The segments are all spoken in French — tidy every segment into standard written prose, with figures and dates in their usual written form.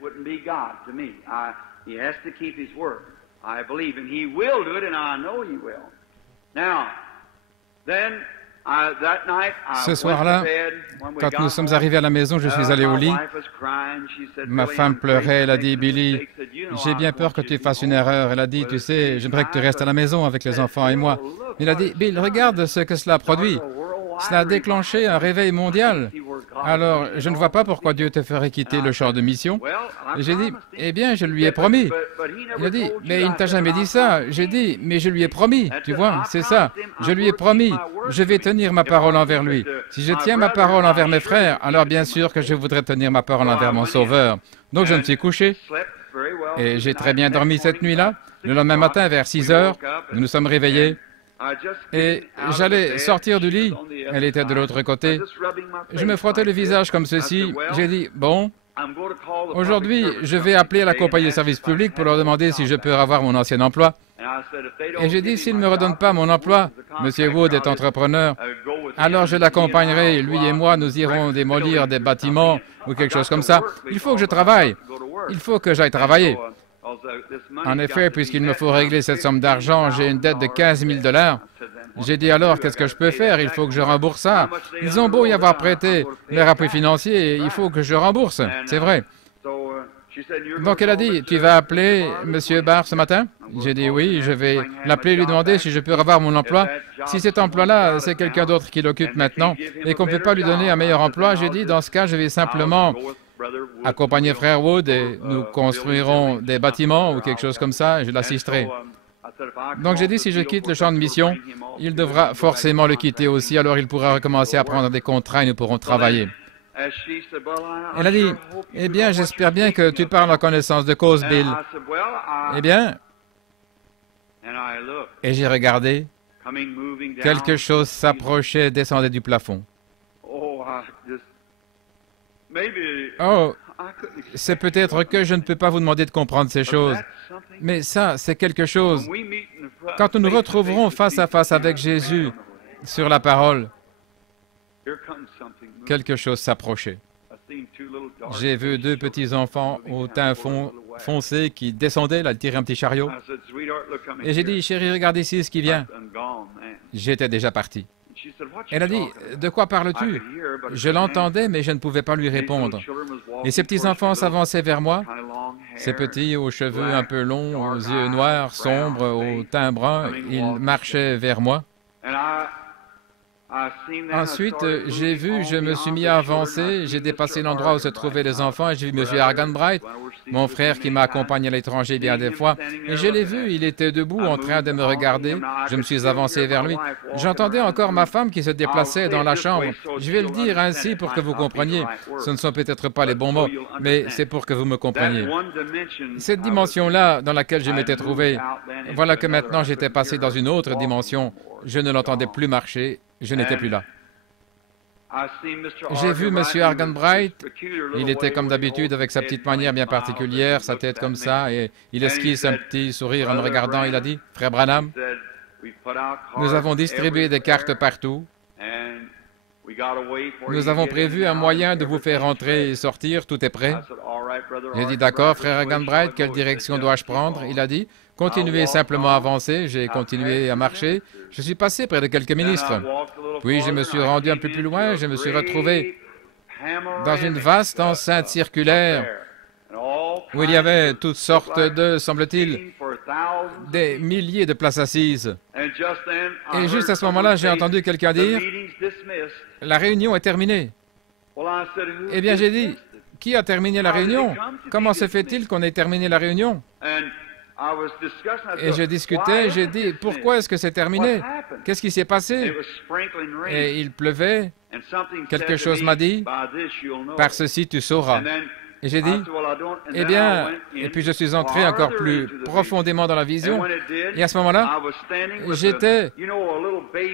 wouldn't be God to me. He has to keep His word. I believe, and He will do it, and I know He will. Now, then, that night, Ce soir-là, quand nous sommes arrivés à la maison, je suis allé au lit. Ma femme pleurait, elle a dit, « Billy, j'ai bien peur que tu fasses une erreur. » Elle a dit, « Tu sais, j'aimerais que tu restes à la maison avec les enfants et moi. » Il a dit, « Bill, regarde ce que cela a produit. Cela a déclenché un réveil mondial. Alors, je ne vois pas pourquoi Dieu te ferait quitter le champ de mission. » Et j'ai dit, « Eh bien, je lui ai promis. » Il a dit, « Mais il ne t'a jamais dit ça. » J'ai dit, « Mais je lui ai promis. » Tu vois, c'est ça. Je lui ai promis. Je vais tenir ma parole envers lui. Si je tiens ma parole envers mes frères, alors bien sûr que je voudrais tenir ma parole envers mon Sauveur. Donc, je me suis couché. Et j'ai très bien dormi cette nuit-là. Le lendemain matin, vers 6 heures, nous nous sommes réveillés. Et j'allais sortir du lit. Elle était de l'autre côté. Je me frottais le visage comme ceci. J'ai dit, bon, aujourd'hui, je vais appeler à la compagnie de service public pour leur demander si je peux avoir mon ancien emploi. Et j'ai dit, s'ils ne me redonnent pas mon emploi, M. Wood est entrepreneur, alors je l'accompagnerai, lui et moi, nous irons démolir des bâtiments ou quelque chose comme ça. Il faut que je travaille. Il faut que j'aille travailler. En effet, puisqu'il me faut régler cette somme d'argent, j'ai une dette de 15 000 $. J'ai dit alors, qu'est-ce que je peux faire? Il faut que je rembourse ça. Ils ont beau y avoir prêté leur appui financier, il faut que je rembourse. C'est vrai. Donc elle a dit, tu vas appeler M. Barr ce matin? J'ai dit oui, je vais l'appeler et lui demander si je peux revoir mon emploi. Si cet emploi-là, c'est quelqu'un d'autre qui l'occupe maintenant et qu'on ne peut pas lui donner un meilleur emploi, j'ai dit, dans ce cas, je vais simplement accompagner Frère Wood et nous construirons des bâtiments ou quelque chose comme ça et je l'assisterai. Donc j'ai dit, si je quitte le champ de mission, il devra forcément le quitter aussi, alors il pourra recommencer à prendre des contrats et nous pourrons travailler. Elle a dit, « Eh bien, j'espère bien que tu parles en connaissance de cause, Bill. » Eh bien, et j'ai regardé, quelque chose s'approchait, descendait du plafond. Oh, c'est peut-être que je ne peux pas vous demander de comprendre ces choses, mais ça, c'est quelque chose. Quand nous nous retrouverons face à face avec Jésus sur la parole, quelque chose s'approchait. J'ai vu deux petits enfants au teint foncé qui descendaient, là, ils tiraient un petit chariot. Et j'ai dit, chérie, regarde ici ce qui vient. J'étais déjà parti. Elle a dit, de quoi parles-tu? Je l'entendais, mais je ne pouvais pas lui répondre. Et ces petits-enfants s'avançaient vers moi, ces petits aux cheveux un peu longs, aux yeux noirs, sombres, au teint brun, ils marchaient vers moi. Ensuite, j'ai vu, je me suis mis à avancer, j'ai dépassé l'endroit où se trouvaient les enfants et j'ai vu M. Arganbright, mon frère qui m'a accompagné à l'étranger bien des fois, et je l'ai vu, il était debout en train de me regarder, je me suis avancé vers lui. J'entendais encore ma femme qui se déplaçait dans la chambre. Je vais le dire ainsi pour que vous compreniez. Ce ne sont peut-être pas les bons mots, mais c'est pour que vous me compreniez. Cette dimension-là dans laquelle je m'étais trouvé, voilà que maintenant j'étais passé dans une autre dimension. Je ne l'entendais plus marcher. Je n'étais plus là. J'ai vu M. Arganbright, il était comme d'habitude avec sa petite manière bien particulière, sa tête comme ça, et il esquisse un petit sourire en me regardant, il a dit, « Frère Branham, nous avons distribué des cartes partout, nous avons prévu un moyen de vous faire entrer et sortir, tout est prêt. » J'ai dit, « D'accord, frère Arganbright, quelle direction dois-je prendre ?» Il a dit, « Continuez simplement à avancer. » J'ai continué à marcher. Je suis passé près de quelques ministres. Puis je me suis rendu un peu plus loin, je me suis retrouvé dans une vaste enceinte circulaire où il y avait toutes sortes de, semble-t-il, des milliers de places assises. Et juste à ce moment-là, j'ai entendu quelqu'un dire, « La réunion est terminée. » Eh bien, j'ai dit, « Qui a terminé la réunion? Comment se fait-il qu'on ait terminé la réunion? » Et je discutais, j'ai dit, pourquoi est-ce que c'est terminé? Qu'est-ce qui s'est passé? Et il pleuvait. Quelque chose m'a dit, par ceci tu sauras. Et j'ai dit, eh bien, et puis je suis entré encore plus profondément dans la vision. Et à ce moment-là, j'étais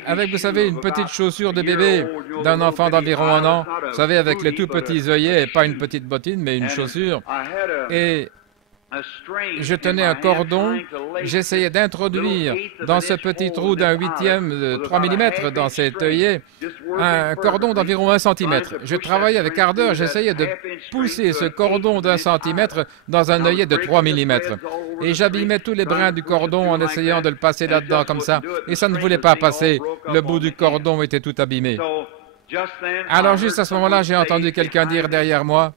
avec, vous savez, une petite chaussure de bébé d'un enfant d'environ 1 an. Vous savez, avec les tout petits œillets, pas une petite bottine, mais une chaussure. Et je tenais un cordon, j'essayais d'introduire dans ce petit trou d'un huitième de 3 mm dans cet œillet un cordon d'environ 1 cm. Je travaillais avec ardeur, j'essayais de pousser ce cordon d'1 cm dans un œillet de 3 mm. Et j'abîmais tous les brins du cordon en essayant de le passer là-dedans comme ça. Et ça ne voulait pas passer, le bout du cordon était tout abîmé. Alors juste à ce moment-là, j'ai entendu quelqu'un dire derrière moi,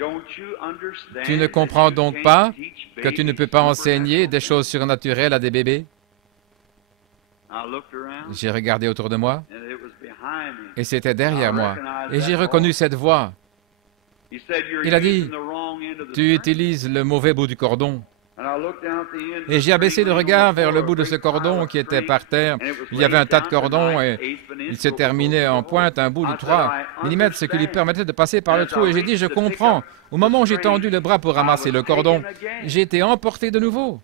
« Tu ne comprends donc pas que tu ne peux pas enseigner des choses surnaturelles à des bébés ?» J'ai regardé autour de moi et c'était derrière moi. Et j'ai reconnu cette voix. Il a dit, « Tu utilises le mauvais bout du cordon. » Et j'ai abaissé le regard vers le bout de ce cordon qui était par terre. Il y avait un tas de cordons et il se terminait en pointe un bout de 3 mm, ce qui lui permettait de passer par le trou. Et j'ai dit, je comprends. Au moment où j'ai tendu le bras pour ramasser le cordon, j'ai été emporté de nouveau.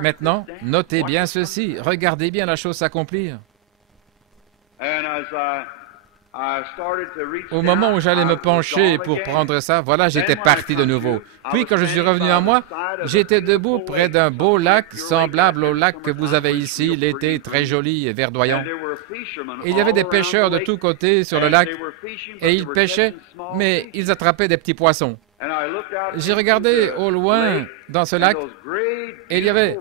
Maintenant, notez bien ceci. Regardez bien la chose s'accomplir. Au moment où j'allais me pencher pour prendre ça, voilà, j'étais parti de nouveau. Puis, quand je suis revenu à moi, j'étais debout près d'un beau lac semblable au lac que vous avez ici, l'été, très joli et verdoyant. Et il y avait des pêcheurs de tous côtés sur le lac, et ils pêchaient, mais ils attrapaient des petits poissons. J'ai regardé au loin dans ce lac, et il y avait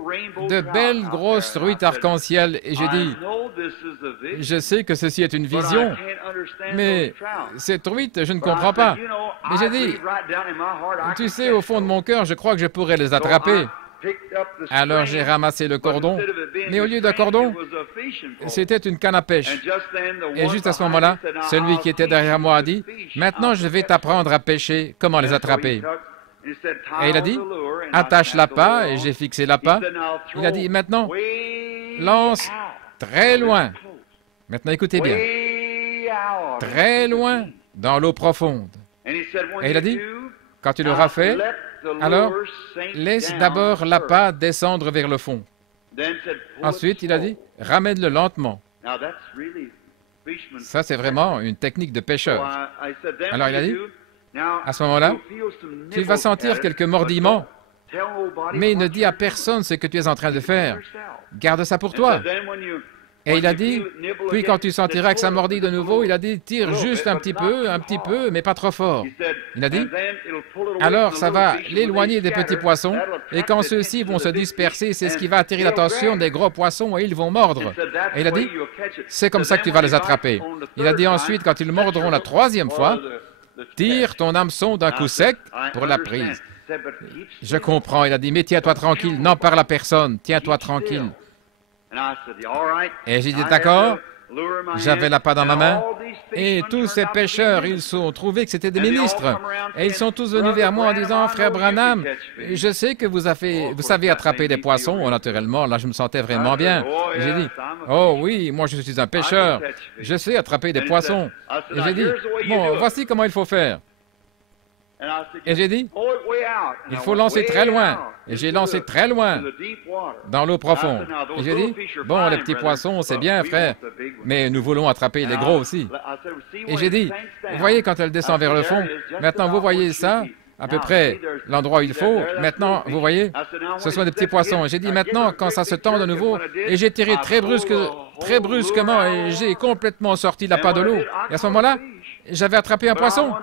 de belles grosses truites arc-en-ciel, et j'ai dit, je sais que ceci est une vision, mais ces truites, je ne comprends pas. Mais j'ai dit, tu sais, au fond de mon cœur, je crois que je pourrais les attraper. Alors j'ai ramassé le cordon, mais au lieu d'un cordon, c'était une canne à pêche. Et juste à ce moment-là, celui qui était derrière moi a dit, « Maintenant, je vais t'apprendre à pêcher, comment les attraper. » Et il a dit, « Attache l'appât, et j'ai fixé l'appât. » Il a dit, « Maintenant, lance très loin. » Maintenant, écoutez bien. Très loin dans l'eau profonde. Et il a dit, « Quand tu l'auras fait, alors, laisse d'abord l'appât descendre vers le fond. » Ensuite, il a dit, « Ramène-le lentement. » Ça, c'est vraiment une technique de pêcheur. Alors, il a dit, « À ce moment-là, tu vas sentir quelques mordillements, mais ne dis à personne ce que tu es en train de faire. Garde ça pour toi. » Et il a dit, puis quand tu sentiras que ça mordit de nouveau, il a dit, tire juste un petit peu, mais pas trop fort. Il a dit, alors ça va l'éloigner des petits poissons, et quand ceux-ci vont se disperser, c'est ce qui va attirer l'attention des gros poissons et ils vont mordre. Et il a dit, c'est comme ça que tu vas les attraper. Il a dit ensuite, quand ils mordront la 3e fois, tire ton hameçon d'un coup sec pour la prise. Je comprends, il a dit, mais tiens-toi tranquille, n'en parle à personne, tiens-toi tranquille. Et j'ai dit, d'accord, j'avais l'appât dans ma main, et tous ces pêcheurs, ils ont trouvé que c'était des ministres. Et ils sont tous venus vers moi en disant, frère Branham, je sais que vous savez attraper des poissons, naturellement, là je me sentais vraiment bien. Et j'ai dit, oh oui, moi je suis un pêcheur, je sais attraper des poissons. Et j'ai dit, bon, voici comment il faut faire. Et j'ai dit, il faut lancer très loin. Et j'ai lancé très loin dans l'eau profonde. Et j'ai dit, bon, les petits poissons, c'est bien, frère, mais nous voulons attraper les gros aussi. Et j'ai dit, vous voyez quand elle descend vers le fond, maintenant vous voyez ça, à peu près l'endroit où il faut. Maintenant, vous voyez, ce sont des petits poissons. Et j'ai dit, maintenant, quand ça se tend de nouveau, et j'ai tiré très brusquement, et j'ai complètement sorti l'appât de l'eau. Et à ce moment-là, j'avais attrapé un poisson.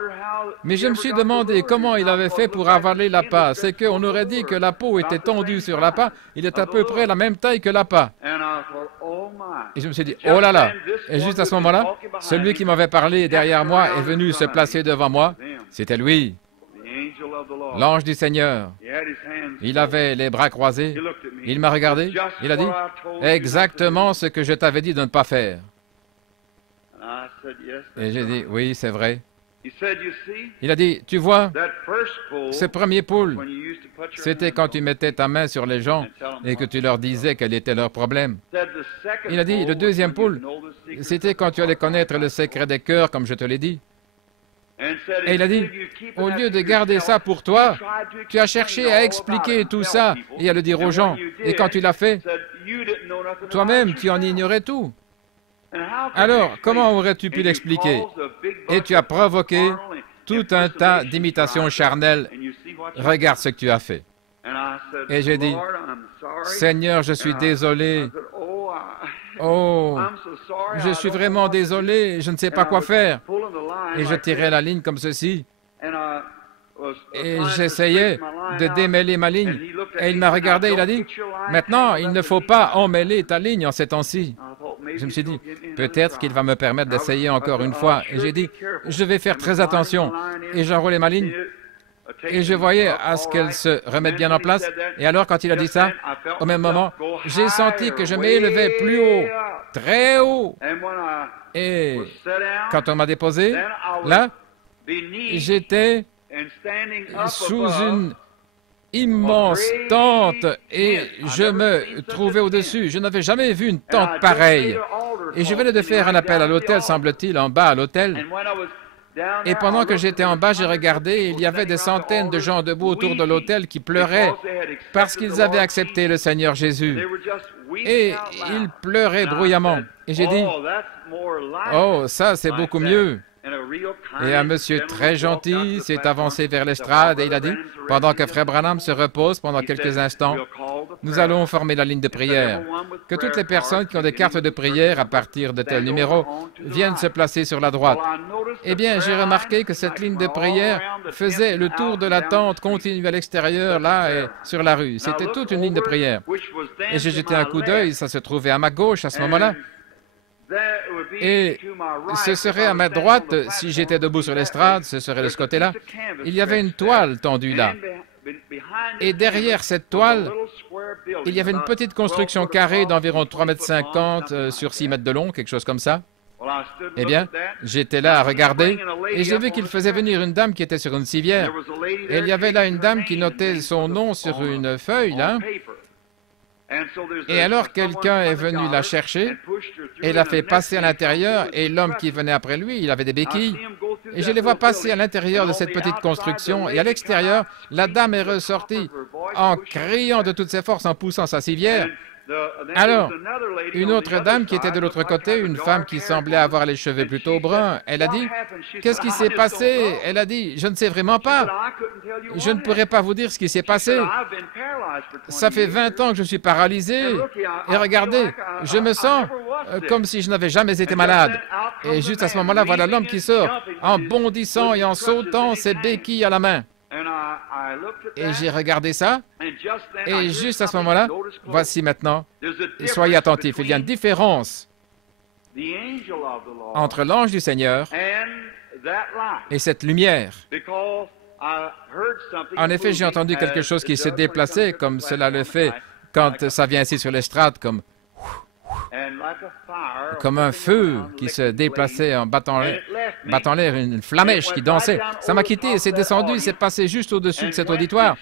Mais je me suis demandé comment il avait fait pour avaler l'appât. C'est qu'on aurait dit que la peau était tendue sur l'appât. Il est à peu près la même taille que l'appât. Et je me suis dit, oh là là. Et juste à ce moment-là, celui qui m'avait parlé derrière moi est venu se placer devant moi. C'était lui, l'ange du Seigneur. Il avait les bras croisés. Il m'a regardé. Il a dit, exactement ce que je t'avais dit de ne pas faire. Et j'ai dit, oui, c'est vrai. Il a dit, tu vois, ce premier pull, c'était quand tu mettais ta main sur les gens et que tu leur disais quel était leur problème. Il a dit, le deuxième pull, c'était quand tu allais connaître le secret des cœurs, comme je te l'ai dit. Et il a dit, au lieu de garder ça pour toi, tu as cherché à expliquer tout ça et à le dire aux gens. Et quand tu l'as fait, toi-même, tu en ignorais tout. Alors, comment aurais-tu pu l'expliquer? Et tu as provoqué tout un tas d'imitations charnelles. regarde ce que tu as fait. Et j'ai dit, Seigneur, je suis désolé. Oh, je suis vraiment désolé, je ne sais pas quoi faire. Et je tirais la ligne comme ceci. Et j'essayais de démêler ma ligne. Et il m'a regardé, il a dit, maintenant, il ne faut pas emmêler ta ligne en ces temps-ci. Je me suis dit, peut-être qu'il va me permettre d'essayer encore une fois. Et j'ai dit, je vais faire très attention. Et j'enroulais ma ligne. Et je voyais à ce qu'elle se remette bien en place. Et alors, quand il a dit ça, au même moment, j'ai senti que je m'élevais plus haut, très haut. Et quand on m'a déposé, là, j'étais sous une immense tente et je me trouvais au-dessus. Je n'avais jamais vu une tente pareille. Et je venais de faire un appel à l'hôtel, semble-t-il, en bas à l'hôtel. Et pendant que j'étais en bas, j'ai regardé et il y avait des centaines de gens debout autour de l'hôtel qui pleuraient parce qu'ils avaient accepté le Seigneur Jésus. Et ils pleuraient bruyamment. Et j'ai dit, oh, ça c'est beaucoup mieux. Et un monsieur très gentil s'est avancé vers l'estrade et il a dit, pendant que Frère Branham se repose pendant quelques instants, nous allons former la ligne de prière. Que toutes les personnes qui ont des cartes de prière à partir de tel numéro viennent se placer sur la droite. Eh bien, j'ai remarqué que cette ligne de prière faisait le tour de la tente continue à l'extérieur, là, et sur la rue. C'était toute une ligne de prière. Et j'ai jeté un coup d'œil, ça se trouvait à ma gauche à ce moment-là. Et ce serait à ma droite, si j'étais debout sur l'estrade, ce serait de ce côté-là. Il y avait une toile tendue là. Et derrière cette toile, il y avait une petite construction carrée d'environ 3,50 m sur 6 mètres de long, quelque chose comme ça. Eh bien, j'étais là à regarder et j'ai vu qu'il faisait venir une dame qui était sur une civière. Et il y avait là une dame qui notait son nom sur une feuille, là. Et alors quelqu'un est venu la chercher et l'a fait passer à l'intérieur et l'homme qui venait après lui, il avait des béquilles. Et je les vois passer à l'intérieur de cette petite construction et à l'extérieur, la dame est ressortie en criant de toutes ses forces, en poussant sa civière. Alors, une autre dame qui était de l'autre côté, une femme qui semblait avoir les cheveux plutôt bruns, elle a dit, « Qu'est-ce qui s'est passé ?» Elle a dit, « Je ne sais vraiment pas. Je ne pourrais pas vous dire ce qui s'est passé. Ça fait 20 ans que je suis paralysé. Et regardez, je me sens comme si je n'avais jamais été malade. » Et juste à ce moment-là, voilà l'homme qui sort, en bondissant et en sautant, ses béquilles à la main. Et j'ai regardé ça, et juste à ce moment-là, voici maintenant, et soyez attentifs, il y a une différence entre l'ange du Seigneur et cette lumière. En effet, j'ai entendu quelque chose qui se déplaçait, comme cela le fait quand ça vient ici sur l'estrade, comme un feu qui se déplaçait en battant l'air, une flamèche qui dansait. Ça m'a quitté et c'est descendu, c'est passé juste au-dessus de cet auditoire.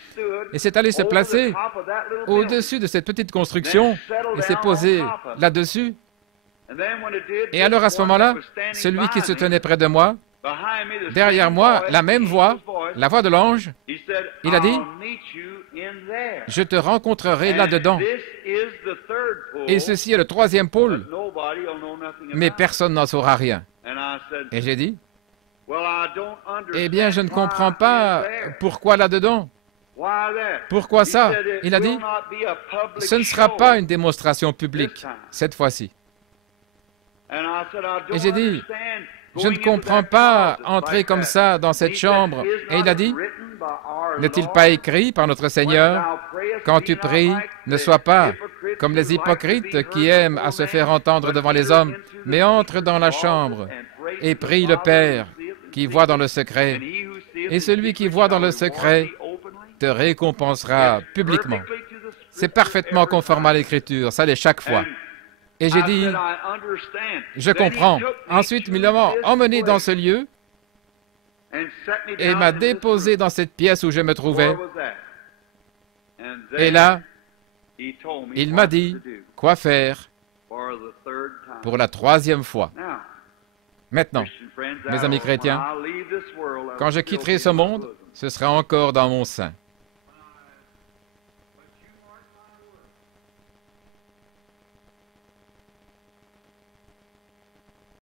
Et c'est allé se placer au-dessus de cette petite construction et s'est posé là-dessus. Et alors à ce moment-là, celui qui se tenait près de moi, derrière moi, la même voix, la voix de l'ange, il a dit, « Je te rencontrerai là-dedans. » Et ceci est le troisième pôle, mais personne n'en saura rien. Et j'ai dit, « Eh bien, je ne comprends pas pourquoi là-dedans. Pourquoi ça? » Il a dit, « Ce ne sera pas une démonstration publique cette fois-ci. » Et j'ai dit, « Je ne comprends pas entrer comme ça dans cette chambre. » Et il a dit, « N'est-il pas écrit par notre Seigneur, quand tu pries, ne sois pas comme les hypocrites qui aiment à se faire entendre devant les hommes, mais entre dans la chambre et prie le Père qui voit dans le secret. Et celui qui voit dans le secret te récompensera publiquement. » C'est parfaitement conforme à l'Écriture, ça l'est chaque fois. Et j'ai dit, je comprends. Ensuite, il m'a emmené dans ce lieu et m'a déposé dans cette pièce où je me trouvais. Et là, il m'a dit quoi faire pour la troisième fois. Maintenant, mes amis chrétiens, quand je quitterai ce monde, ce sera encore dans mon sein.